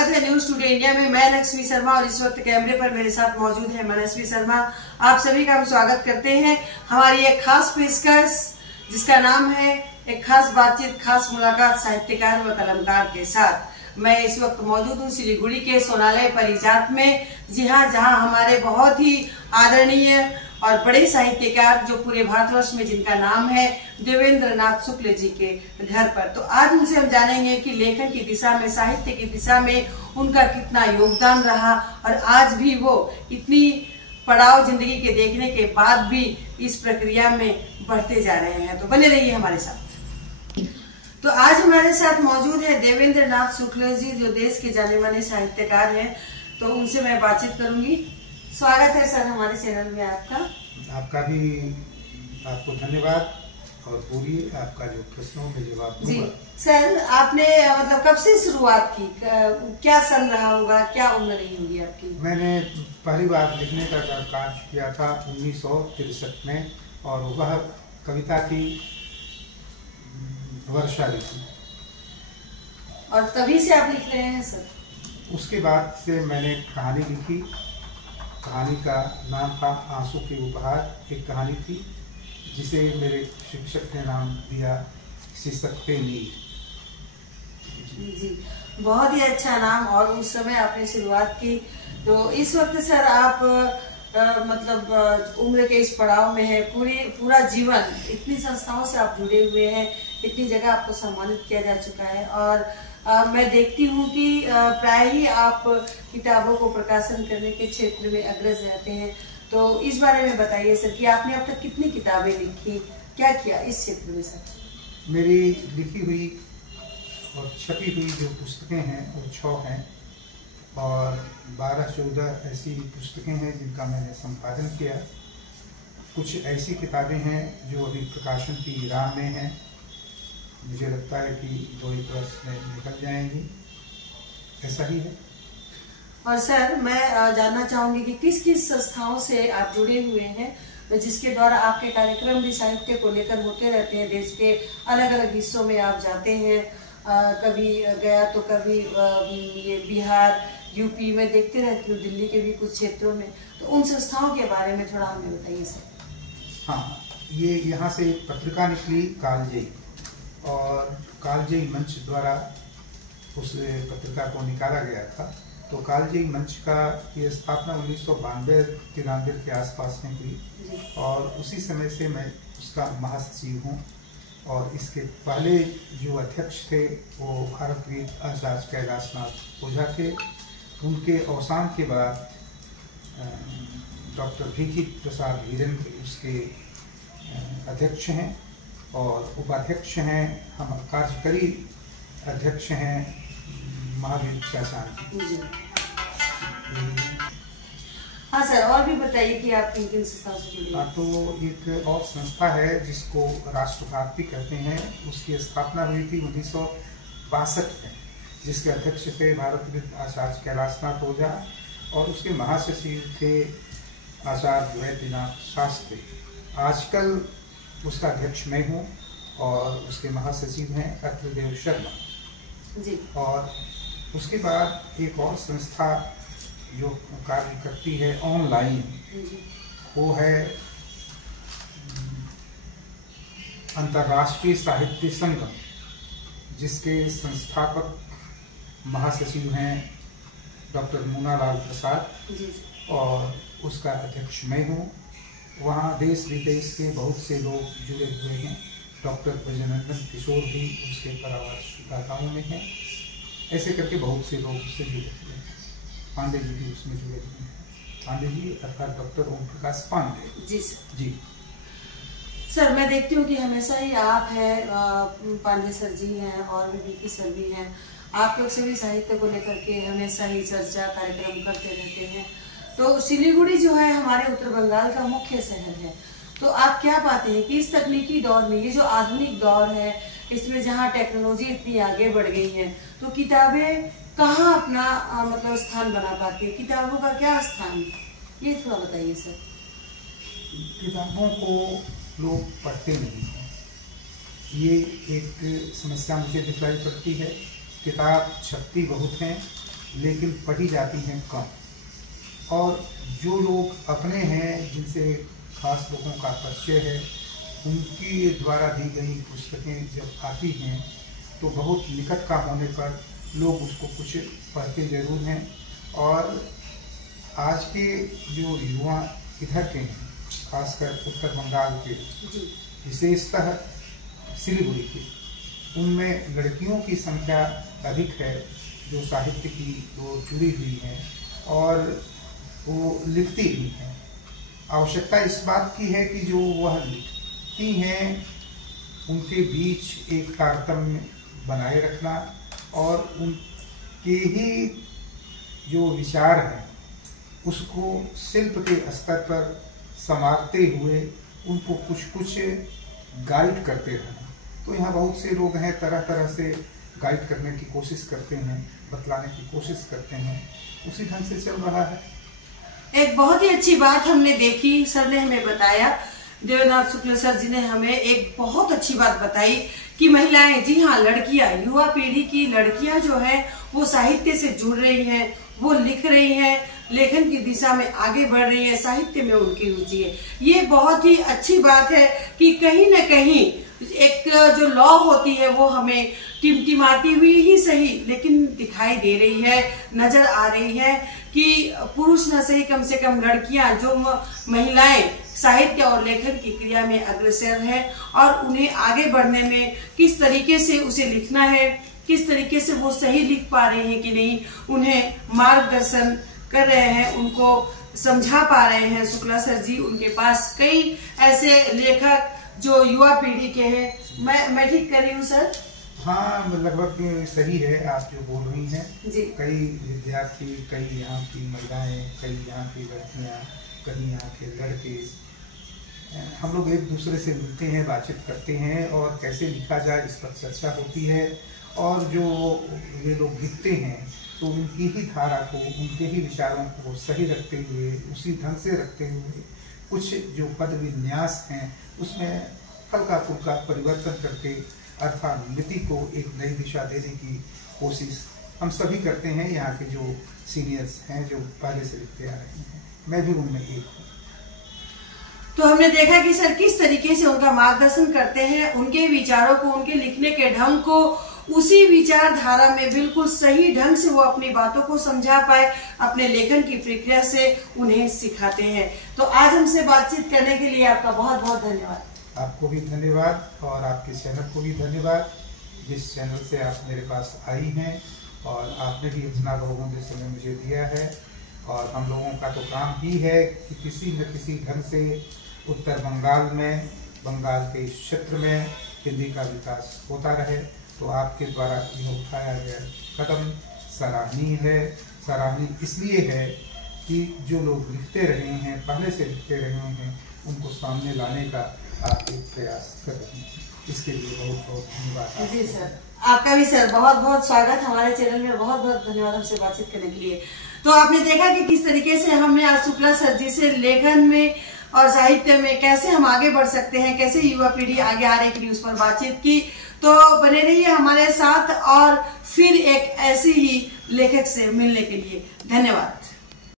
स्वागत है news today India में। मैं लक्ष्मी शर्मा और इस वक्त कैमरे पर मेरे साथ मौजूद है मनस्वी शर्मा। आप सभी का हम स्वागत करते हैं हमारी एक खास पेशकश जिसका नाम है एक खास बातचीत, खास मुलाकात साहित्यकार व कलमकार के साथ। मैं इस वक्त मौजूद हूँ सिलीगुड़ी के सोनालय परिजात में। जी हाँ, जहाँ हमारे बहुत ही आदरणीय और बड़े साहित्यकार जो पूरे भारतवर्ष में जिनका नाम है देवेंद्र नाथ शुक्ल जी के घर पर। तो आज उनसे हम जानेंगे कि लेखन की दिशा में, साहित्य की दिशा में उनका कितना योगदान रहा और आज भी वो इतनी पड़ाव जिंदगी के देखने के बाद भी इस प्रक्रिया में बढ़ते जा रहे हैं। तो बने रहिए हमारे साथ। तो आज हमारे साथ मौजूद है देवेंद्र नाथ शुक्ल जी जो देश के जाने माने साहित्यकार हैं। तो उनसे मैं बातचीत करूंगी। स्वागत है सर हमारे चैनल में आपका भी आपको धन्यवाद और पूरी आपका जो प्रश्नों में जवाब जी सर। आपने मतलब कब से शुरुआत की, क्या सन रहा होगा, क्या उम्र रही होगी आपकी? मैंने पहली बार लिखने का कार्य किया था 1963 में और वह कविता की वर्षा लिखी। और तभी से आप लिख रहे हैं सर? उसके बाद से मैंने कहानी लिखी। कहानी का नाम था आंसू के उपहार। एक कहानी थी जिसे मेरे शिक्षक ने नाम दिया सिसकते नीर। जी, बहुत ही अच्छा नाम। और उस समय आपने शुरुआत की। तो इस वक्त सर आप मतलब उम्र के इस पड़ाव में है, पूरा जीवन इतनी संस्थाओं से आप जुड़े हुए हैं, इतनी जगह आपको सम्मानित किया जा चुका है और मैं देखती हूँ कि प्राय ही आप किताबों को प्रकाशन करने के क्षेत्र में अग्रज रहते हैं। तो इस बारे में बताइए सर कि आपने अब तक कितनी किताबें लिखी, क्या किया इस क्षेत्र में सर? मेरी लिखी हुई और छपी हुई जो पुस्तकें हैं वो 6 हैं और 12-14 ऐसी पुस्तकें हैं जिनका मैंने संपादन किया। कुछ ऐसी किताबें हैं जो अभी प्रकाशन की राह में हैं। मुझे लगता है कि 2-1 वर्ष में निकल जाएंगी, ऐसा ही है। और सर मैं जानना चाहूंगी कि किस किस संस्थाओं से आप जुड़े हुए हैं जिसके द्वारा आपके कार्यक्रम भी साहित्य को लेकर होते रहते हैं। देश के अलग अलग हिस्सों में आप जाते हैं, कभी गया तो कभी ये बिहार, यूपी में देखते रहती हूँ, दिल्ली के भी कुछ क्षेत्रों में। तो उन संस्थाओं के बारे में थोड़ा हमें बताइए सर। हाँ, ये यहाँ से पत्रिका निकली कालजयी और कालजयी मंच द्वारा उस पत्रिका को निकाला गया था। तो कालजयी मंच का ये स्थापना 1992-93 के आसपास में हुई और उसी समय से मैं उसका महासचिव हूँ। और इसके पहले जो अध्यक्ष थे वो भारतवीर आचार्य कैलाशनाथ ओझा थे। उनके अवसान के बाद डॉक्टर भिखी प्रसाद वीरेंद्र उसके अध्यक्ष हैं और उपाध्यक्ष हैं, हम कार्यकारी अध्यक्ष हैं महावीर चाचान। हाँ सर, और भी बताइए कि आप किन किन संस्थाओं से जुड़े हैं? तो एक और संस्था है जिसको राष्ट्र भारती कहते हैं, उसकी स्थापना हुई थी 1962 में, जिसके अध्यक्ष थे भारतवीर आचार्य कैलाशनाथ ओझा और उसके महासचिव थे आचार्य वैद्यनाथ शास्त्री। आजकल उसका अध्यक्ष मैं हूँ और उसके महासचिव हैं अखिलदेव शर्मा जी। और उसके बाद एक और संस्था जो कार्य करती है ऑनलाइन, वो है अंतर्राष्ट्रीय साहित्य संगम, जिसके संस्थापक महासचिव हैं डॉक्टर मुनालाल प्रसाद और उसका अध्यक्ष मैं हूँ। वहाँ देश विदेश के बहुत से लोग जुड़े हुए हैं। डॉक्टर ब्रजनंदन किशोर भी उसके परामर्शदाताओं में हैं। ऐसे करके बहुत से लोग उससे जुड़े हुए हैं। पांडे जी भी उसमें जुड़े हुए हैं। पांडे जी अर्थात डॉक्टर ओम प्रकाश पांडे जी सर। जी सर, मैं देखती हूँ कि हमेशा ही आप हैं, पांडे सर जी हैं और वीपी सर भी हैं। आप लोग सभी साहित्य को लेकर के हमेशा ही चर्चा कार्यक्रम करते रहते हैं। तो सिलीगुड़ी जो है हमारे उत्तर बंगाल का मुख्य शहर है। तो आप क्या पाते हैं कि इस तकनीकी दौर में, ये जो आधुनिक दौर है, इसमें जहाँ टेक्नोलॉजी इतनी आगे बढ़ गई है, तो किताबें कहाँ अपना मतलब स्थान बना पाती है? किताबों का क्या स्थान है, ये थोड़ा बताइए सर। किताबों को लोग पढ़ते नहीं हैं, ये एक समस्या मुझे दिखलाई पड़ती है। किताब छपती बहुत हैं लेकिन पढ़ी जाती हैं कम। और जो लोग अपने हैं, जिनसे खास लोगों का परिचय है, उनकी द्वारा दी गई पुस्तकें जब आती हैं तो बहुत निकट का होने पर लोग उसको कुछ पढ़ते ज़रूर हैं। और आज के जो युवा इधर के हैं, खासकर उत्तर बंगाल के, विशेषतः सिलीगुड़ी के, उनमें लड़कियों की संख्या अधिक है जो साहित्य की वो जुड़ी हुई हैं और वो लिखती भी हैं। आवश्यकता इस बात की है कि जो वह लिखती हैं उनके बीच एक तारतम्य बनाए रखना और उनके ही जो विचार हैं उसको शिल्प के स्तर पर संवारते हुए उनको कुछ कुछ गाइड करते रहना। तो यहाँ बहुत से लोग हैं, तरह तरह से गाइड करने की कोशिश करते हैं, बतलाने की कोशिश करते हैं, उसी ढंग से चल रहा है। एक बहुत ही अच्छी बात हमने देखी, सर ने हमें बताया, देवेंद्रनाथ शुक्ल सर जी ने हमें एक बहुत अच्छी बात बताई कि महिलाएं, जी हाँ लड़कियां, युवा पीढ़ी की लड़कियां जो है वो साहित्य से जुड़ रही हैं, वो लिख रही हैं, लेखन की दिशा में आगे बढ़ रही है, साहित्य में उनकी रुचि है। ये बहुत ही अच्छी बात है कि कहीं न कहीं एक जो लॉ होती है वो हमें टिमटिमाती हुई ही सही लेकिन दिखाई दे रही है, नजर आ रही है कि पुरुष न सही कम से कम लड़कियां, जो महिलाएं साहित्य और लेखन की क्रिया में अग्रसर है और उन्हें आगे बढ़ने में किस तरीके से उसे लिखना है, किस तरीके से वो सही लिख पा रहे हैं कि नहीं, उन्हें मार्गदर्शन कर रहे हैं, उनको समझा पा रहे हैं शुक्ला सर जी। उनके पास कई ऐसे लेखक जो युवा पीढ़ी के हैं। मैं ठीक कर रही हूँ सर? हाँ, लगभग सही है आप जो बोल रही हैं जी। कई विद्यार्थी, कई यहाँ की महिलाएं, कई यहाँ की लड़कियाँ, कई यहाँ के लड़के, हम लोग एक दूसरे से मिलते हैं, बातचीत करते हैं और कैसे लिखा जाए इस पर चर्चा होती है। और जो वे लोग लिखते हैं तो उनकी ही धारा को, उनके ही विचारों को सही रखते हुए, उसी ढंग से रखते हुए कुछ जो पद विन्यास हैं उसमें हल्का फुल्का परिवर्तन करके अर्थानुलिपि को एक नई दिशा देने की कोशिश हम सभी करते हैं। यहाँ के जो सीनियर्स हैं जो पहले से लिखते आ रहे हैं, मैं भी उनमें एक हूँ। तो हमने देखा कि सर किस तरीके से उनका मार्गदर्शन करते हैं, उनके विचारों को, उनके लिखने के ढंग को उसी विचारधारा में बिल्कुल सही ढंग से वो अपनी बातों को समझा पाए, अपने लेखन की प्रक्रिया से उन्हें सिखाते हैं। तो आज हमसे बातचीत करने के लिए आपका बहुत बहुत धन्यवाद। आपको भी धन्यवाद और आपके चैनल को भी धन्यवाद, जिस चैनल से आप मेरे पास आई हैं और आपने भी अपना बहुमूल्य समय मुझे दिया है। और हम लोगों का तो काम ही है कि किसी न किसी ढंग से उत्तर बंगाल में, बंगाल के क्षेत्र में हिंदी का विकास होता रहे। तो आपके द्वारा यह उठाया गया कदम सराहनीय है। सराहनीय इसलिए है कि जो लोग लिखते रहे हैं, पहले से लिखते रहे हैं, उनको सामने लाने का आप एक प्रयास कर रहे हैं। इसके लिए बहुत बहुत धन्यवाद। जी सर, आपका भी सर बहुत बहुत स्वागत हमारे चैनल में, बहुत बहुत धन्यवाद हमसे बातचीत करने के लिए। तो आपने देखा कि किस तरीके से हमने आज शुक्ला सर जी से लेखन में और साहित्य में कैसे हम आगे बढ़ सकते हैं, कैसे युवा पीढ़ी आगे आ रही है, उस पर बातचीत की। तो बने रहिए हमारे साथ और फिर एक ऐसी ही लेखक से मिलने के लिए। धन्यवाद।